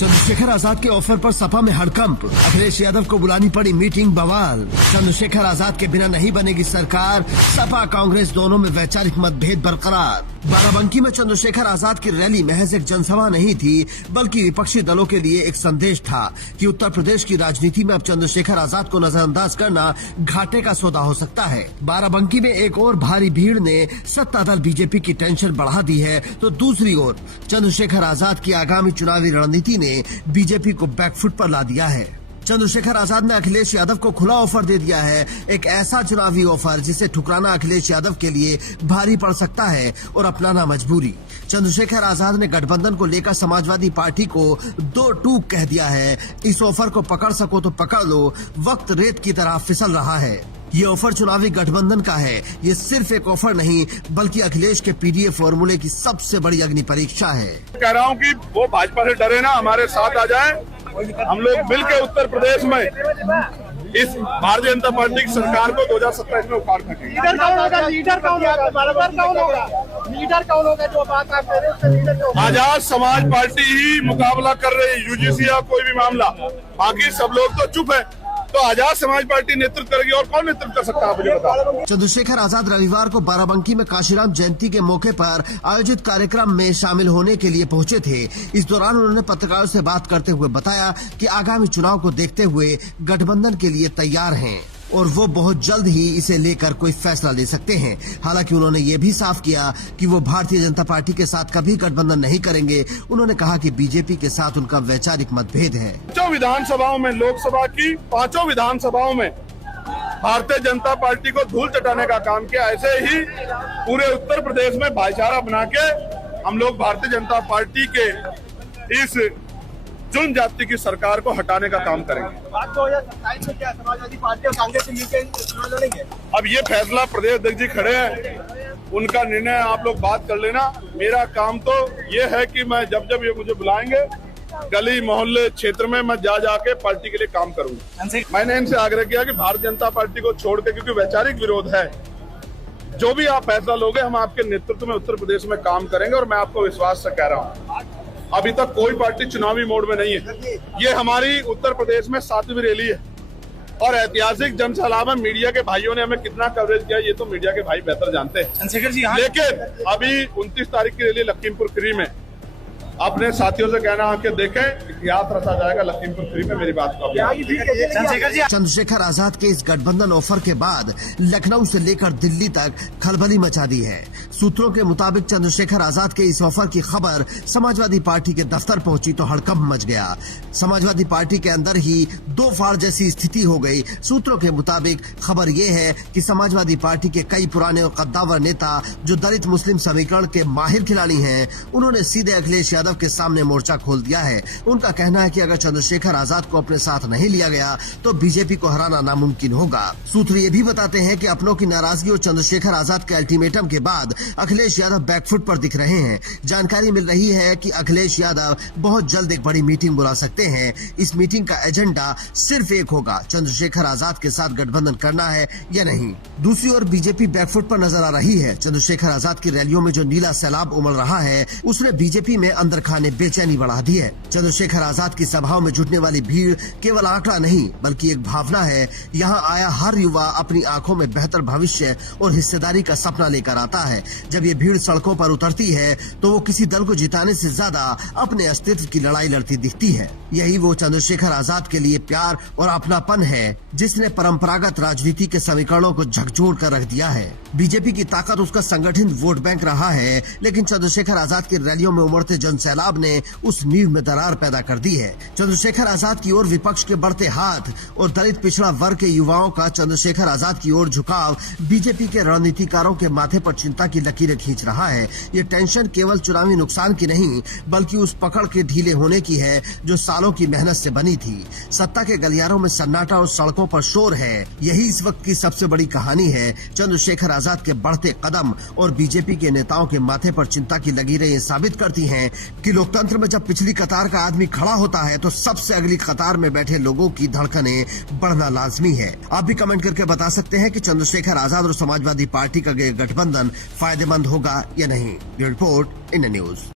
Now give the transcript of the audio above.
चंद्रशेखर आजाद के ऑफर पर सपा में हड़कंप, अखिलेश यादव को बुलानी पड़ी मीटिंग, बवाल। चंद्रशेखर आजाद के बिना नहीं बनेगी सरकार, सपा कांग्रेस दोनों में वैचारिक मतभेद बरकरार। बाराबंकी में चंद्रशेखर आजाद की रैली महज एक जनसभा नहीं थी, बल्कि विपक्षी दलों के लिए एक संदेश था कि उत्तर प्रदेश की राजनीति में अब चंद्रशेखर आजाद को नजरअंदाज करना घाटे का सौदा हो सकता है। बाराबंकी में एक और भारी भीड़ ने सत्ता दल बीजेपी की टेंशन बढ़ा दी है, तो दूसरी ओर चंद्रशेखर आजाद की आगामी चुनावी रणनीति ने बीजेपी को बैकफुट पर ला दिया है। चंद्रशेखर आजाद ने अखिलेश यादव को खुला ऑफर दे दिया है, एक ऐसा चुनावी ऑफर जिसे ठुकराना अखिलेश यादव के लिए भारी पड़ सकता है और अपनाना मजबूरी। चंद्रशेखर आजाद ने गठबंधन को लेकर समाजवादी पार्टी को दो टूक कह दिया है, इस ऑफर को पकड़ सको तो पकड़ लो, वक्त रेत की तरह फिसल रहा है। ये ऑफर चुनावी गठबंधन का है, ये सिर्फ एक ऑफर नहीं बल्कि अखिलेश के पीडीए फॉर्मूले की सबसे बड़ी अग्नि परीक्षा है। कह रहा हूँ कि वो भाजपा से डरे ना, हमारे साथ आ जाए, हम लोग मिलकर उत्तर प्रदेश में इस भारतीय जनता पार्टी की सरकार को 2027 में उखाड़ सकेंगे। लीडर कौन होगा? लीडर कौन होगा? लीडर कौन होगा? जो बात आप कह रहे हैं उससे लीडर कौन? आजाद समाज पार्टी ही मुकाबला कर रही है, यूजीसी या कोई भी मामला, बाकी सब लोग तो चुप है। तो आजाद समाज पार्टी नेतृत्व करेगी और कौन नेतृत्व कर सकता है, मुझे बताओ। चंद्रशेखर आजाद रविवार को बाराबंकी में काशीराम जयंती के मौके पर आयोजित कार्यक्रम में शामिल होने के लिए पहुंचे थे। इस दौरान उन्होंने पत्रकारों से बात करते हुए बताया कि आगामी चुनाव को देखते हुए गठबंधन के लिए तैयार हैं और वो बहुत जल्द ही इसे लेकर कोई फैसला ले सकते हैं। हालांकि उन्होंने ये भी साफ किया कि वो भारतीय जनता पार्टी के साथ कभी गठबंधन नहीं करेंगे। उन्होंने कहा कि बीजेपी के साथ उनका वैचारिक मतभेद है। 5 विधानसभाओं में, लोकसभा की 5 विधानसभाओं में भारतीय जनता पार्टी को धूल चटाने का काम किया। ऐसे ही पूरे उत्तर प्रदेश में भाईचारा बना के हम लोग भारतीय जनता पार्टी के इस जुन जाति की सरकार को हटाने का काम करेंगे। 2027 में क्या समाजवादी पार्टी और कांग्रेस से मिलकर चुनाव लड़ेंगे? अब ये फैसला प्रदेश अध्यक्ष जी खड़े हैं, उनका निर्णय आप लोग बात कर लेना। मेरा काम तो ये है कि मैं जब ये मुझे बुलाएंगे गली मोहल्ले क्षेत्र में मैं जाके पार्टी के लिए काम करूंगा। मैंने इनसे आग्रह किया कि भारतीय जनता पार्टी को छोड़ के, क्योंकि वैचारिक विरोध है, जो भी आप फैसला लोगे हम आपके नेतृत्व में उत्तर प्रदेश में काम करेंगे। और मैं आपको विश्वास से कह रहा हूँ, अभी तक कोई पार्टी चुनावी मोड में नहीं है। ये हमारी उत्तर प्रदेश में 7वीं रैली है और ऐतिहासिक जनसभा में मीडिया के भाइयों ने हमें कितना कवरेज किया ये तो मीडिया के भाई बेहतर जानते हैं। चंद्रशेखर जी, लेकिन अभी 29 तारीख की रैली लखीमपुर खीरी में, अपने साथियों से कहना आके देखें, इतिहास रचा जाएगा लखीमपुर खीरी में। मेरी बात को चंद्रशेखर आजाद के इस गठबंधन ऑफर के बाद लखनऊ से लेकर दिल्ली तक खलबली मचा दी है। सूत्रों के मुताबिक चंद्रशेखर आजाद के इस ऑफर की खबर समाजवादी पार्टी के दफ्तर पहुंची तो हड़कंप मच गया। समाजवादी पार्टी के अंदर ही दो फाड़ जैसी स्थिति हो गई। सूत्रों के मुताबिक खबर ये है कि समाजवादी पार्टी के कई पुराने और कद्दावर नेता जो दलित मुस्लिम समीकरण के माहिर खिलाड़ी हैं, उन्होंने सीधे अखिलेश यादव के सामने मोर्चा खोल दिया है। उनका कहना है कि अगर चंद्रशेखर आजाद को अपने साथ नहीं लिया गया तो बीजेपी को हराना नामुमकिन होगा। सूत्र ये भी बताते हैं कि अपनों की नाराजगी और चंद्रशेखर आजाद के अल्टीमेटम के बाद अखिलेश यादव बैकफुट पर दिख रहे हैं। जानकारी मिल रही है कि अखिलेश यादव बहुत जल्द एक बड़ी मीटिंग बुला सकते हैं। इस मीटिंग का एजेंडा सिर्फ एक होगा, चंद्रशेखर आजाद के साथ गठबंधन करना है या नहीं। दूसरी ओर बीजेपी बैकफुट पर नजर आ रही है। चंद्रशेखर आजाद की रैलियों में जो नीला सैलाब उमड़ रहा है उसने बीजेपी में अंदर खाने बेचैनी बढ़ा दी है। चंद्रशेखर आजाद की सभाओं में जुटने वाली भीड़ केवल आंकड़ा नहीं बल्कि एक भावना है। यहाँ आया हर युवा अपनी आंखों में बेहतर भविष्य और हिस्सेदारी का सपना लेकर आता है। जब ये भीड़ सड़कों पर उतरती है तो वो किसी दल को जिताने से ज्यादा अपने अस्तित्व की लड़ाई लड़ती दिखती है। यही वो चंद्रशेखर आजाद के लिए प्यार और अपनापन है जिसने परंपरागत राजनीति के समीकरणों को झकझोर कर रख दिया है। बीजेपी की ताकत उसका संगठित वोट बैंक रहा है, लेकिन चंद्रशेखर आजाद की रैलियों में उमड़ते जन सैलाब ने उस नींव में दरार पैदा कर दी है। चंद्रशेखर आजाद की ओर विपक्ष के बढ़ते हाथ और दलित पिछड़ा वर्ग के युवाओं का चंद्रशेखर आजाद की ओर झुकाव बीजेपी के रणनीतिकारों के माथे पर चिंता की लकीरें खींच रहा है। ये टेंशन केवल चुनावी नुकसान की नहीं बल्कि उस पकड़ के ढीले होने की है जो सालों की मेहनत से बनी थी। सत्ता के गलियारों में सन्नाटा और सड़कों पर शोर है, यही इस वक्त की सबसे बड़ी कहानी है। चंद्रशेखर आजाद के बढ़ते कदम और बीजेपी के नेताओं के माथे पर चिंता की लकीरें ये साबित करती हैं कि लोकतंत्र में जब पिछली कतार का आदमी खड़ा होता है तो सबसे अगली कतार में बैठे लोगों की धड़कनें बढ़ना लाजमी है। आप भी कमेंट करके बता सकते हैं कि चंद्रशेखर आजाद और समाजवादी पार्टी का गठबंधन फायदेमंद होगा या नहीं। Report in news.